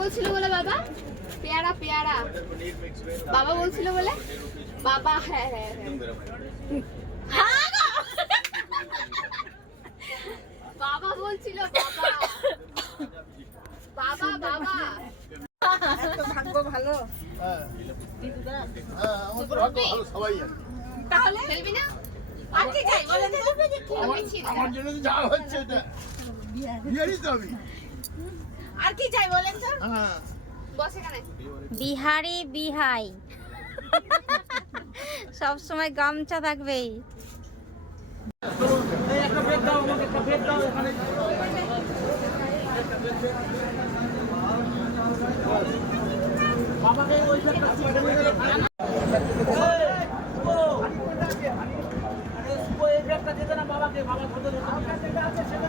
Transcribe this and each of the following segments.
বলছিল বলে বাবা পেয়ারা পেয়ারা বাবা বলছিল বলে বাবা হ্যাঁ হ্যাঁ হ্যাঁ বাবা বলছিল বাবা বাবা বাবা ভাগ্য ভালো। সবাই তাহলে খেলবি না আর কি চাই বলেন তো আমার জন্য তো যাওয়া হচ্ছে এটা বিহারি তো আমি আর কি চাই বলেন তো হ্যাঁ বস এখানে বিহারি বিহাই সব সময় গামছা থাকবেই। একটা ব্রেক দাও আমাকে, একটা ব্রেক দাও এখানে। বাবাকে ওই একটা চিকেন মেরে এই ব্রেকটা দিতে না বাবাকে, বাবা ধরে ধরে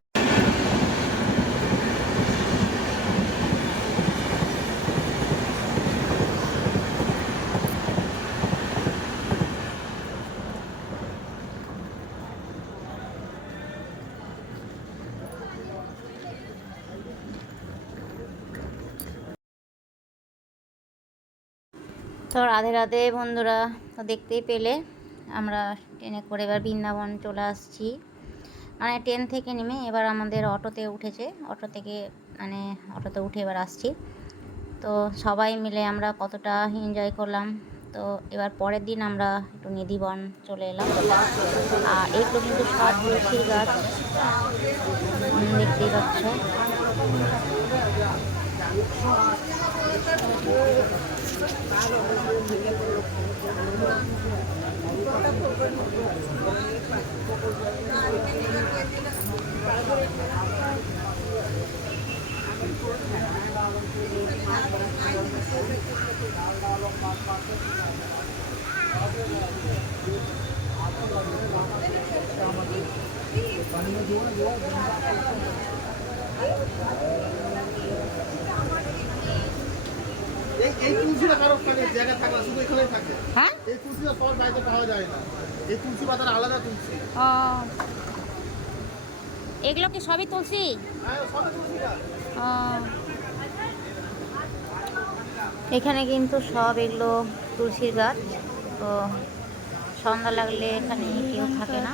তো রাধে রাধে বন্ধুরা, তো দেখতেই পেলে আমরা ট্রেনে করে এবার বৃন্দাবন চলে আসছি। মানে ট্রেন থেকে নেমে এবার আমাদের অটোতে উঠেছে, অটো থেকে মানে অটোতে উঠে এবার আসছি। তো সবাই মিলে আমরা কতটা এনজয় করলাম। তো এবার পরের দিন আমরা একটু নিধিবন চলে এলাম। আর এইগুলো কিন্তু সব তুলসীর গাছ, দেখতেই পাচ্ছ। এই তুলসীটা কারো কাছে জায়গা থাকে না, শুধু এখানেই থাকে। হ্যাঁ, এই তুলসীটা সবার বাড়িতে পাওয়া যায় না। এই তুলসী পাতার আলাদা তুলসী। ও এগুলো কি সবই তুলসী? হ্যাঁ সব তুলসী গাছ। ও এখানে কিন্তু সব এগুলো তুলসীর গাছ। তো সন্ধ্যা লাগলে এখানে কেউ থাকে না,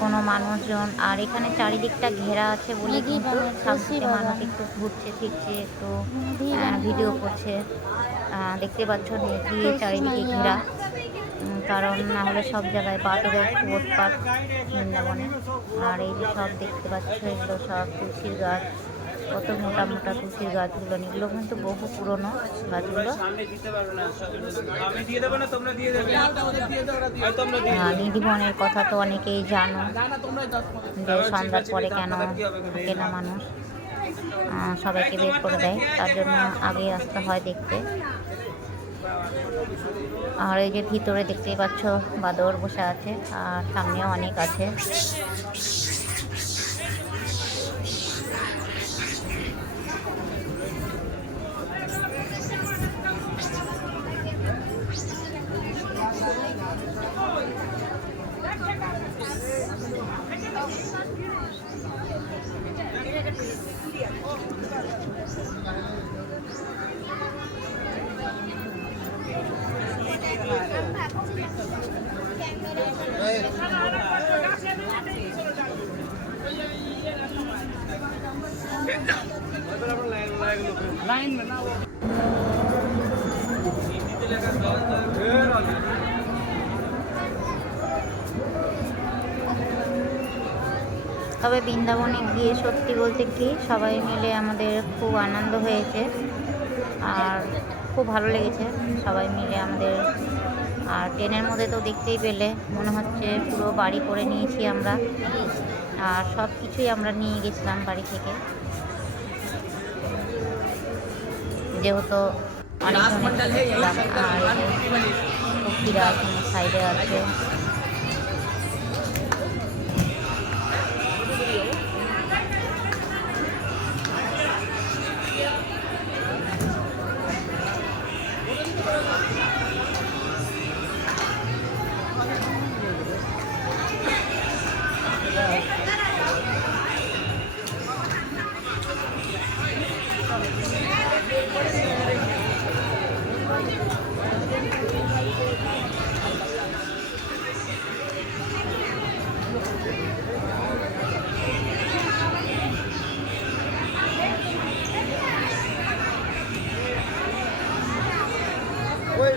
কোনো মানুষজন। আর এখানে চারিদিকটা ঘেরা আছে বলে কিন্তু সামনে মানুষ একটু ঘুরছে ফিরছে, একটু ভিডিও করছে। দেখতে পাচ্ছ দিয়ে চারিদিকে ঘেরা, কারণ না হলে সব জায়গায় বাদরের উৎপাত বৃন্দাবনে। আর এই যে সব দেখতে পাচ্ছ এগুলো সব তুলসীর গাছ, কত মোটা মোটা তুলসীর গাছগুলো। এগুলো কিন্তু বহু পুরনো গাছগুলো। নিধিবনের কথা তো অনেকেই জানো, যে সন্ধ্যার পরে কেন থাকে না মানুষ, সবাইকে বের করে দেয়, তার জন্য আগে আসতে হয় দেখতে। আর এই যে ভিতরে দেখতেই পাচ্ছ বাদর বসে আছে, আর সামনেও অনেক আছে। তবে বৃন্দাবনে গিয়ে সত্যি বলতে কি সবাই মিলে আমাদের খুব আনন্দ হয়েছে, আর খুব ভালো লেগেছে সবাই মিলে আমাদের। আর ট্রেনের মধ্যে তো দেখতেই পেলে মনে হচ্ছে পুরো বাড়ি করে নিয়েছি আমরা, আর সব কিছুই আমরা নিয়ে গেছিলাম বাড়ি থেকে, যেহেতু অনেকজনের গেছিলাম। আর সখীরা সাইডে আছে। ওই